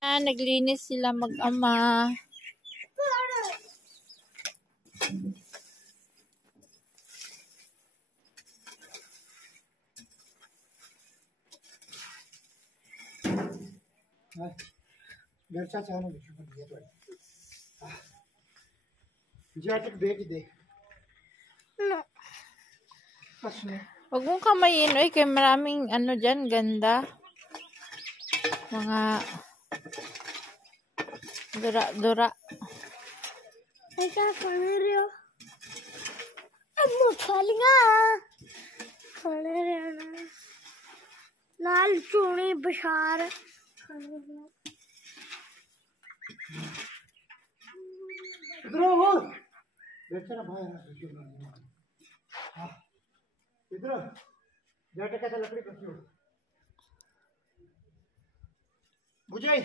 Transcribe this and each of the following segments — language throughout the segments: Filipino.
Naglinis sila mag-ama. Huwag mong kamayin, oy, kay maraming ano dyan, ganda. Mga dura-dura. Ay, kapaneryo. Amo, chali nga. Kapaneryo na. Laal chuni bashar. इधर आओ बेचारा भाई इधर जाटे का लकड़ी कसी हो बुझे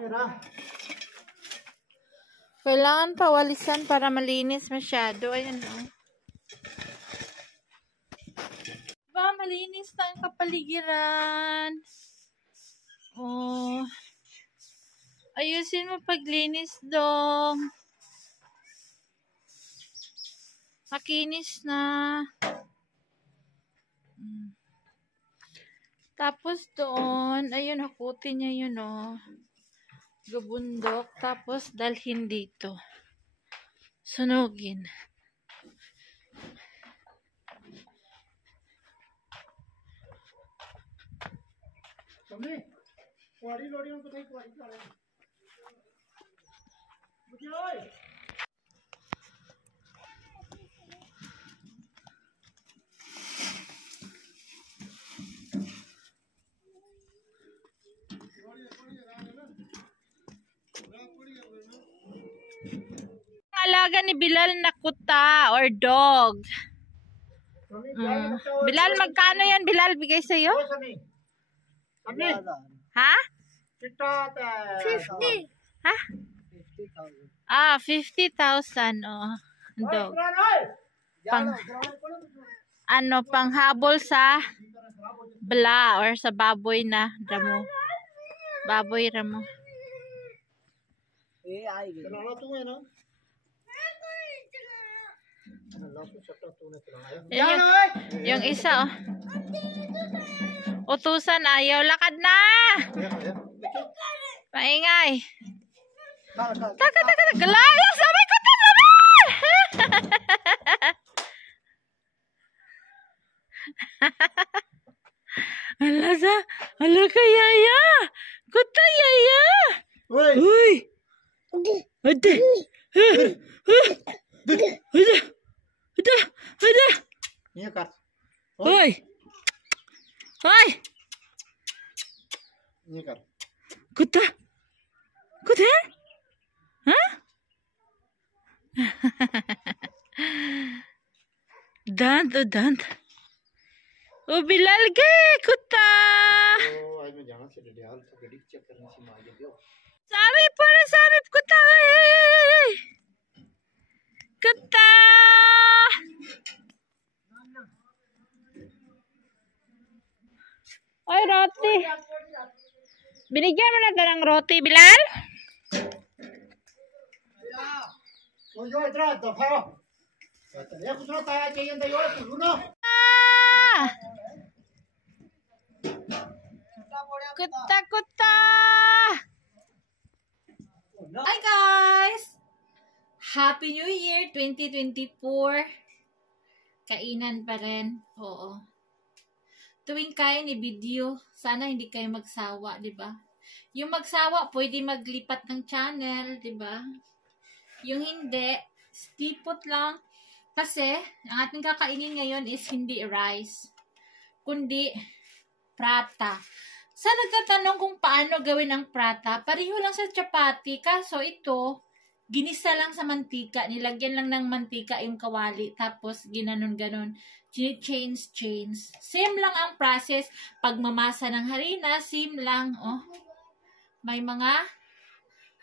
मेरा Kailangan pawalisan para malinis masyado. Ayan o. Diba, malinis na ang kapaligiran. Oh. Ayusin mo paglinis dong. Makinis na. Tapos doon, ayun, hakutin niya yun o. Gabundok, tapos dalhin dito. Sunugin. समझे कुआरी लोड़ियों को नहीं कुआरी कर रहे मुझे ओए Alaga ni Bilal na kuta or dog. Bilal, magkano yan, Bilal? Bigay sa'yo? Ha? 50. Ha? 50,000. Oh, dog. Panghabol sa bla or sa baboy na ramo. Baboy ramo. Yung isa, oh. Utusan, ayaw. Lakad na! Maingay. Taka. Galaya! Sabay ko! Sabay! Ala ka, Yaya! Kuta, Yaya! Uy! Ade! Ada! ये कर Hoy! Hoy! ये कर Kuta? Kuta? Ha? Dant. Oh, Bilal ke kuta. तो आज मैं जाना से डिटेल से गड्डी चेक करने से मार दियो Sabip kuta. Kuta. Oy, roti. Binigyan mo na ito ng roti, Bilal? तो यो इधर दफा ये कुछ ना ताया चाहिए तो यो सुनो Kuta. Hi guys! Happy New Year 2024. Kainan pa rin. Oo. Tuwing kain ni video, sana hindi kayo magsawa, 'di ba? Yung magsawa pwede maglipat ng channel, 'di ba? Yung hindi, stipot lang. Kasi ang ating kakainin ngayon is hindi rice, kundi prata. Sa nagtatanong kung paano gawin ang prata, pareho lang sa chapati, kaso ito, ginisa lang sa mantika, nilagyan lang ng mantika yung kawali, tapos ginanon-ganon, change. Same lang ang process, pagmamasa ng harina, same lang, oh. May mga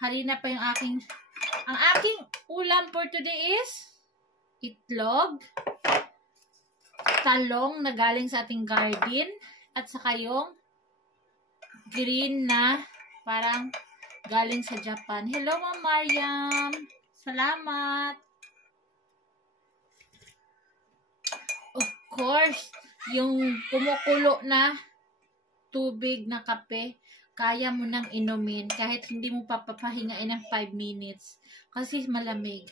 harina pa yung aking Ang aking ulam for today is itlog, talong na galing sa ating garden, at saka yung green na parang galing sa Japan. Hello, Ma'am Mariam. Salamat. Of course, yung kumukulo na tubig na kape, kaya mo nang inumin kahit hindi mo papapahingain ng 5 minutes kasi malamig.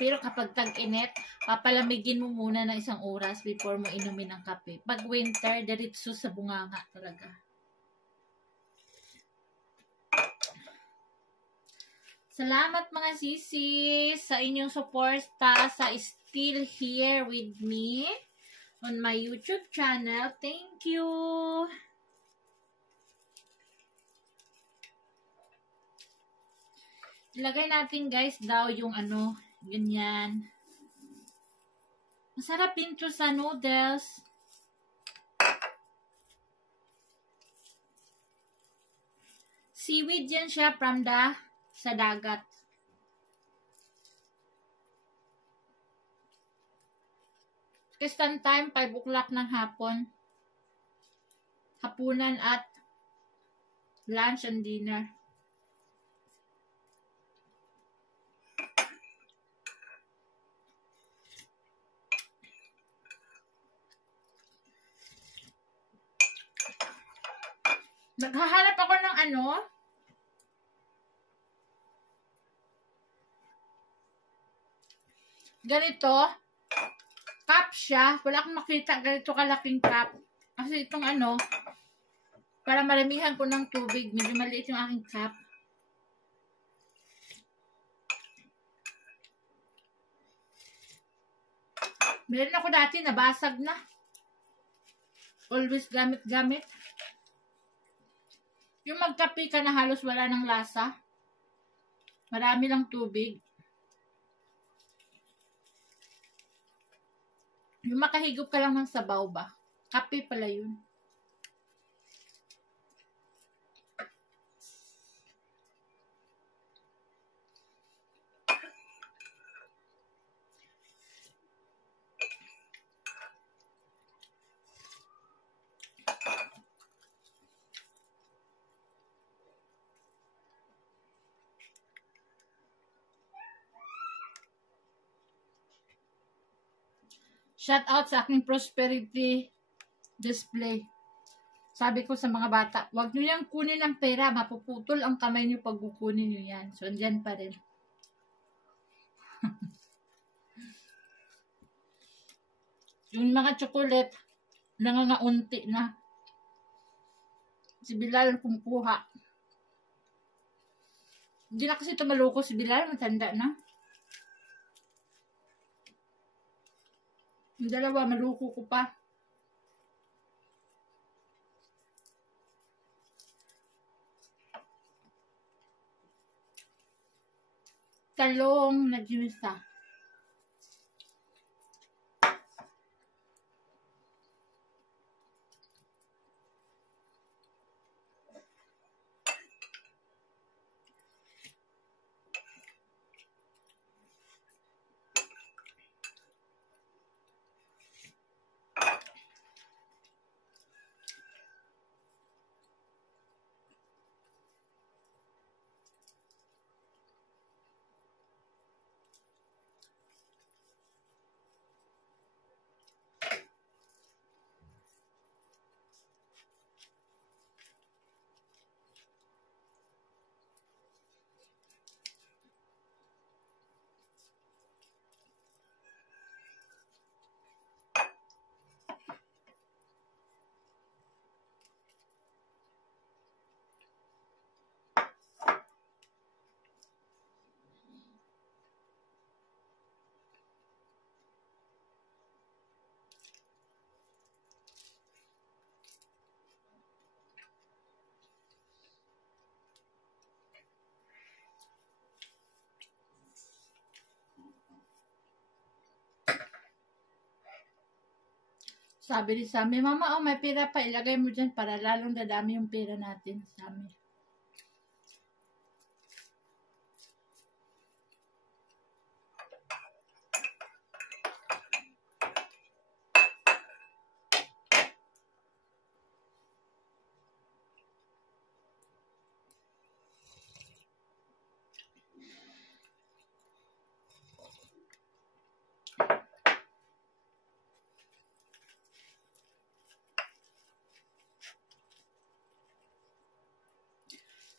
Pero kapag tag-init, papalamigin mo muna ng 1 oras before mo inumin ang kape. Pag winter, diretso sa bunganga talaga. Salamat mga sisi sa inyong suporta sa still here with me on my YouTube channel. Thank you! Ilagay natin guys daw yung ano, ganyan. Masarap din to sa noodles. Seaweed yan siya from sa dagat. Kistan time, 5 o'clock ng hapon. Hapunan at lunch and dinner. Naghahanap ako ng ano. Ganito. Cup siya. Wala akong makita ganito kalaking cup. Kasi itong ano, para maramihan ko ng tubig. Medyo maliit yung aking cup. Meron ako dati, nabasag na. Always gamit-gamit. Yung magkape ka na halos wala ng lasa. Marami lang tubig. Yung makahigop ka lang ng sabaw ba? Kape pala yun. Shout out sa aking prosperity display. Sabi ko sa mga bata, huwag nyo yung kunin ang pera, mapuputol ang kamay nyo pag kukunin nyo yan. So, andyan pa rin. Yung mga chocolate, nangangaunti na. Si Bilal kumukuha. Hindi na kasi tumaloko si Bilal, matanda na. Yung dalawa, maluko ko pa. Talong na ginisa. Sabi ni Sammy, Mama, oh, may pera pa. Ilagay mo dyan para lalong dadami yung pera natin, Sammy.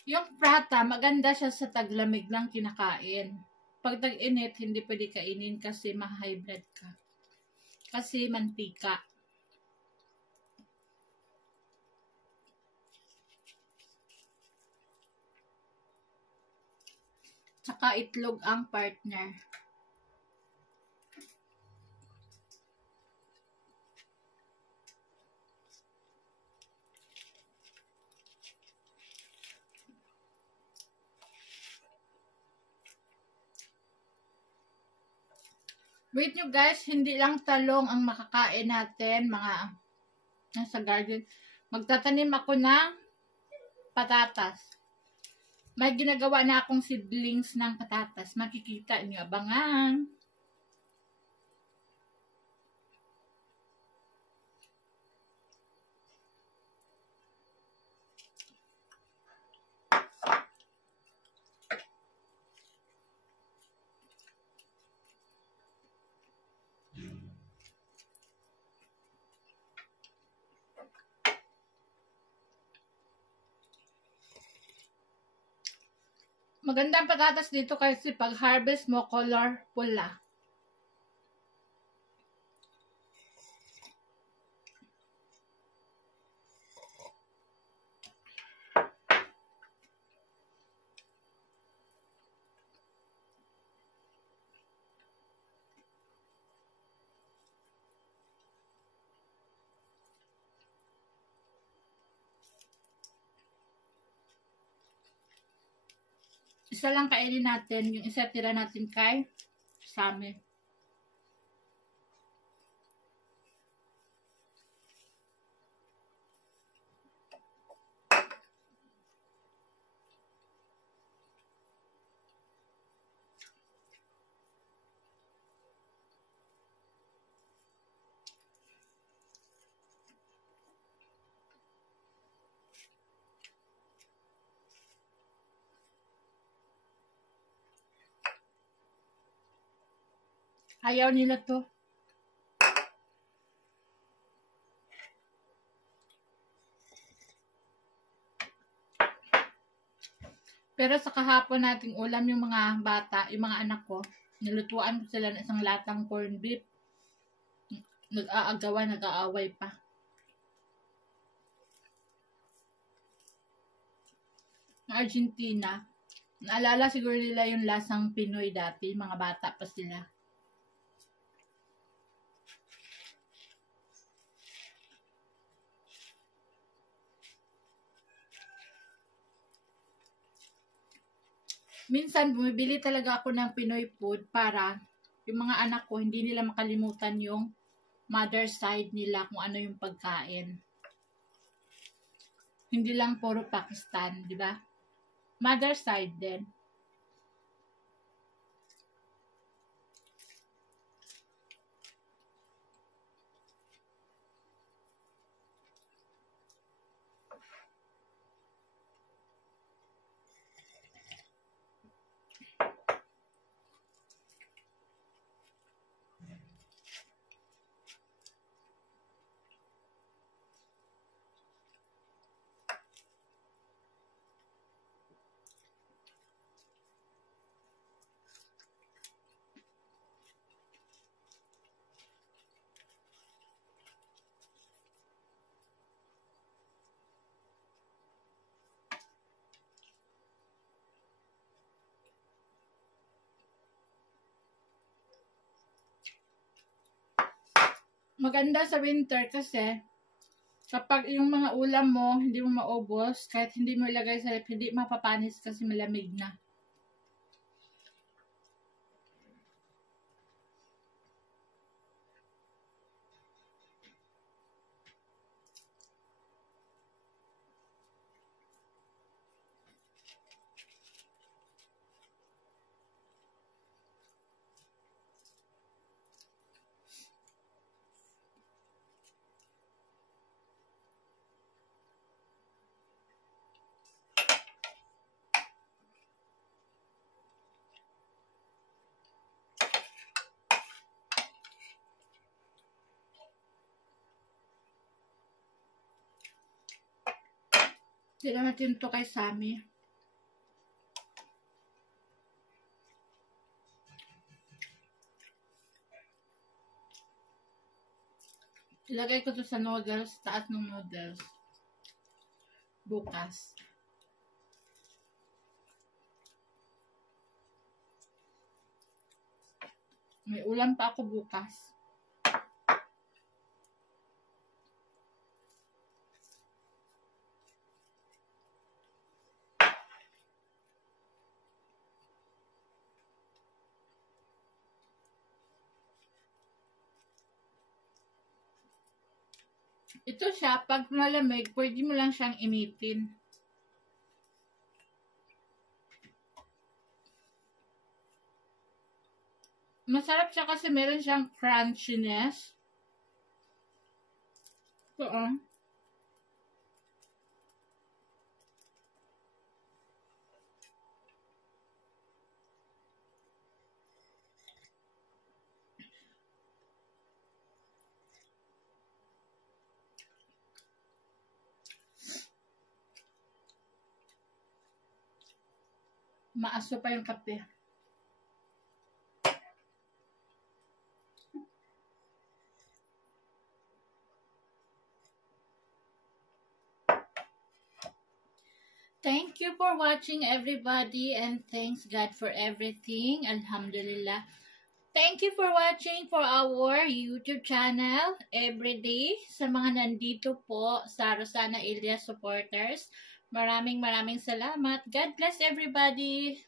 Yung prata, maganda siya sa taglamig lang kinakain. Pag tag-init, hindi pwede kainin kasi ma-high blood ka. Kasi mantika. Tsaka itlog ang partner. Wait nyo guys, hindi lang talong ang makakain natin, mga nasa garden. Magtatanim ako ng patatas. May ginagawa na akong seedlings ng patatas. Makikita nyo, abangan. Magandang patatas dito kasi pag harvest mo, color pula. Isa lang kainin natin, yung isa tira natin kay Sami. Ayaw nila to. Pero sa kahapon nating ulam yung mga bata, yung mga anak ko, nilutuan ko sila ng isang latang corned beef. Nag-aagawan, nag-aaway pa. Argentina. Naalala siguro nila yung lasang Pinoy dati, mga bata pa sila. Minsan, bumibili talaga ako ng Pinoy food para yung mga anak ko, hindi nila makalimutan yung mother side nila kung ano yung pagkain. Hindi lang puro Pakistan, di ba? Mother side din. Maganda sa winter kasi kapag yung mga ulam mo hindi mo maubos, kahit hindi mo ilagay sa ref, hindi mapapanis kasi malamig na. Tira natin to kay Sami. Ilagay ko to sa noodles, taas ng noodles. Bukas. May ulam pa ako bukas. Ito siya, pag malamig, pwede mo lang siyang initin. Masarap siya kasi meron siyang crunchiness. Ito, oh. Maaso pa yung kape. Thank you for watching, everybody, and thanks God for everything. Alhamdulillah. Thank you for watching for our YouTube channel everyday. Sa mga nandito po sa Rosana Ilyas supporters, maraming salamat. God bless everybody.